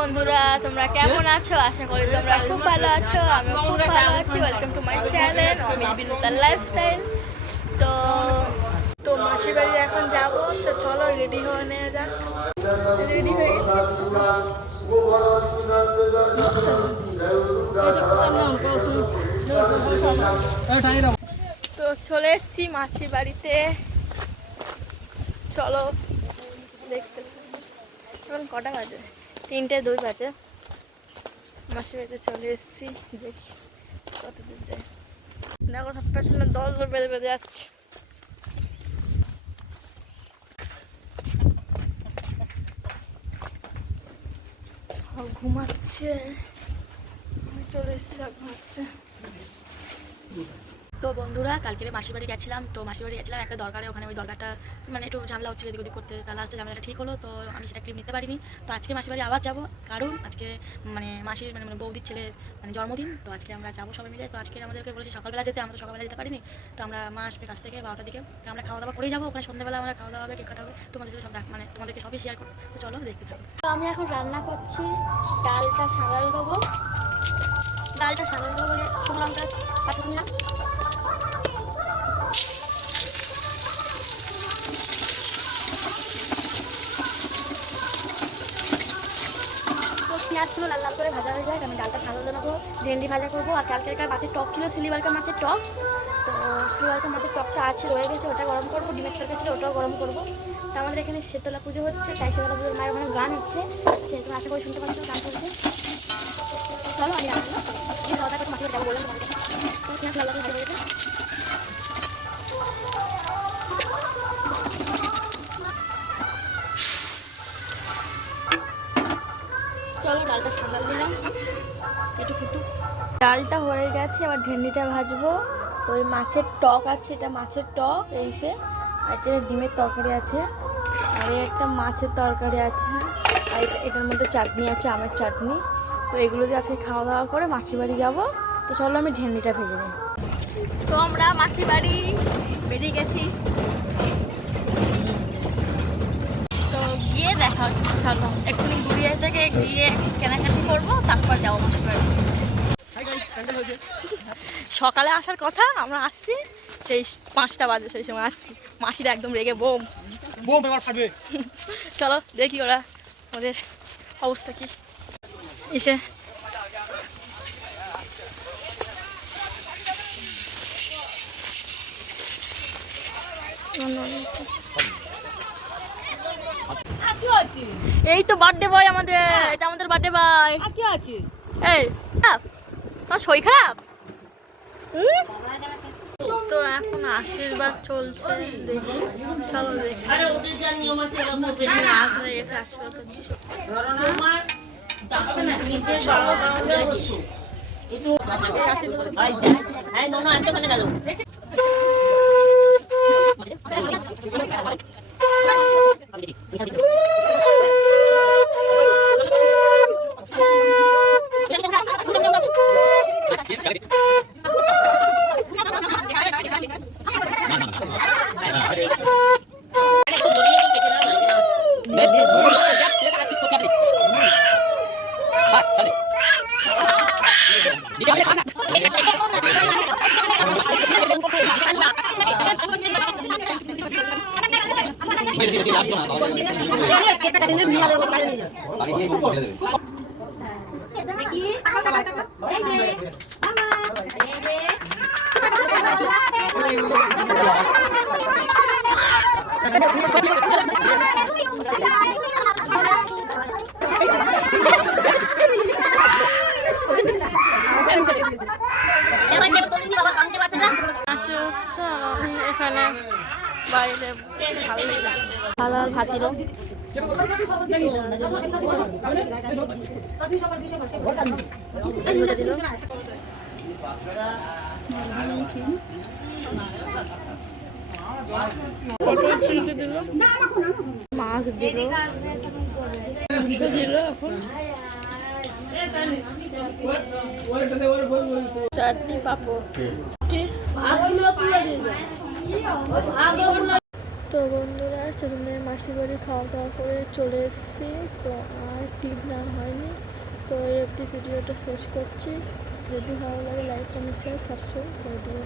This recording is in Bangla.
বন্ধুরা, তোমরা কেমন আছো? আশা করি তোমরা খুব ভালো আছো। আমি খুব ভালো আছি। Welcome to my channel Amit বিনুতার লাইফস্টাইল। তো তো মাসির বাড়ি এখন যাবো, তো চলো রেডি হয়ে নেওয়া যাক। রেডি হয়ে গেছি। তো চলে এসছি মাসির বাড়িতে, চলো দেখতে। এখন কটা বাজে? 3:02 বাজে। মাসির বাড়িতে চলে এসছি, দেখি কত দূর যায়। দেখো সব পেছনে দল বেঁধে বেঁধে যাচ্ছে। সব ঘুমাচ্ছে, আমি চলে এসছি, সব ঘুমাচ্ছে। তো বন্ধুরা, কালকে মাসির বাড়ি গেছিলাম। তো মাসির বাড়ি গেছিলাম একটা দরকারে, ওখানে ওই দরকারটা মানে একটু ঝামেলা হচ্ছিল এদিক ওদিক করতে। তার লাস্টে ঝামেলাটা ঠিক হলো, তো আমি সেটা ক্লিপ নিতে পারিনি। তো আজকে মাসির বাড়ি আবার যাবো, কারণ আজকে মানে মাসির মানে বৌদির ছেলে মানে জন্মদিন। তো আজকে আমরা যাবো সবাই মিলে। তো আজকে আমাদেরকে বলেছি সকালবেলা যেতে, আমরা তো সকালবেলা যেতে পারিনি। তো আমরা মা আসবে কাছ থেকে 12টার দিকে, তো আমরা খাওয়া দাওয়া করেই যাবো। ওখানে সন্ধ্যাবেলা আমরা খাওয়া দাওয়া হবে, কেক কাটা হবে। তোমাদের সব মানে তোমাদেরকে সবই শেয়ার করবো। তো চলো দেখতে থাকো। তো আমি এখন রান্না করছি, ডালটা সাঁড়াল দেবো। ডালটা সাঁড়াল দেবো বলে শুকনো লঙ্কা কাটা দিলাম। পেঁয়াজগুলো লাল লাল করে ভাজা হয়ে যায়, আমি ডালটা সাঁড়াল দেবো, ভেন্ডি ভাজা করবো। আর কালকের মাছের টক ছিল, সিলিবারকার মাছের টক। তো সিলিবারকার মাছের টকটা আছে, রয়ে গেছে, ওটা গরম করবো। ডিমের তরকারি ছিল, ওটাও গরম করবো। তো আমাদের এখানে শীতলা পুজো হচ্ছে, তাই শীতলা পুজোর মায়ের ওখানে গান হচ্ছে, সেরকম আশা করে শুনতে পাচ্ছ গান করছে। চলো আমি রাখবো, খাওয়া দাওয়া করতে মাটিতে যাবো বললাম তোমাদেরকে। পেঁয়াজ লাল লাল ভাজা হয়ে গেছে। চলো ডালটা সাঁড়াল দিলাম, একটু ফুটুক। ডালটা হয়ে গেছে, আবার ভেন্ডিটা ভাজবো। তো ওই মাছের টক আছে, এটা মাছের টক এইসে। আর এটা ডিমের তরকারি আছে, আর একটা মাছের তরকারি আছে, আর এটার মধ্যে চাটনি আছে, আমের চাটনি। তো এগুলো দিয়ে আজকে খাওয়া দাওয়া করে মাসির বাড়ি যাবো। তো চলো আমি ভেন্ডিটা ভেজে নিই। তো আমরা মাসির বাড়ি বেরিয়ে গেছি, তো গিয়ে দেখা হচ্ছে। চলো এক্ষুনি ঘুরিয়ে থেকে গিয়ে কেনাকাটি করবো, তারপর যাবো মাসির বাড়ি। সকালে আসার কথা, আমরা আসছি সেই 5টা বাজে, সেই সময় আসছি। মাসিরা একদম রেগে বোম বোম এবার ফাটবে। চলো দেখি ওরা ওদের অবস্থা কি। এসে এই তো বার্থডে বয় আমাদের, এটা আমাদের বার্থডে বয়। কি আছে এই তোমার শরীর খারাপ? তো এখন আশীর্বাদ চলছে, দেখি চলো দেখি। এখানে বাইরে ভালো ভাত দিল। মাছ দিল, এখন চাটনি পাপড়। তো বন্ধুরা সেখানে মাসির বাড়ি খাওয়া দাওয়া করে চলে এসেছি, তো আর ক্লিপ না হয়নি। তো এই অবধি ভিডিওটা শেষ করছি। যদি ভালো লাগে লাইক কমেন্ট শেয়ার সাবস্ক্রাইব করে দিও।